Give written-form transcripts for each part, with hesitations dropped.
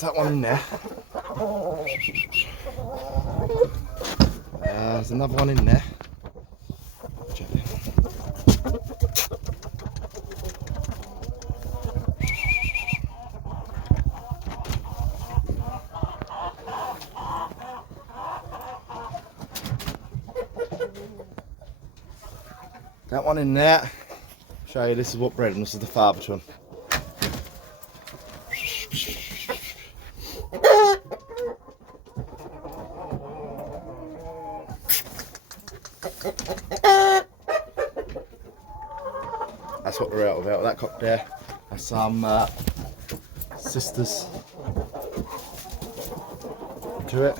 That's that one in there. There's another one in there. That one in there. Show you, this is what bred, and this is the father one. That's what we're out of. That cock there. That's some sisters to it.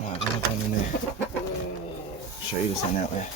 Right, another one in there. Show you this one out there.